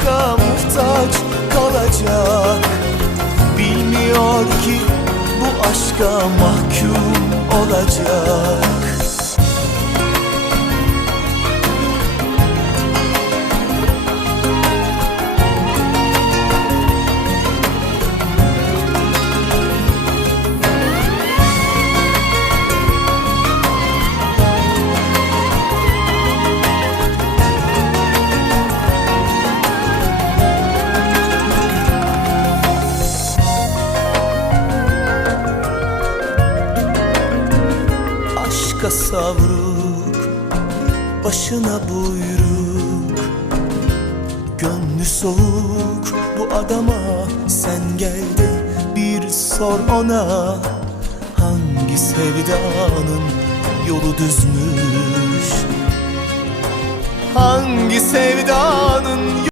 aşka muhtaç kalacak. Bilmiyor ki bu aşka mahkum olacak Aşka savruk Başına buyruk. Gönlü soğuk Bu adama Sen gel de bir sor ona. Hangi sevdanın Yolu düzmüş? Hangi sevdanın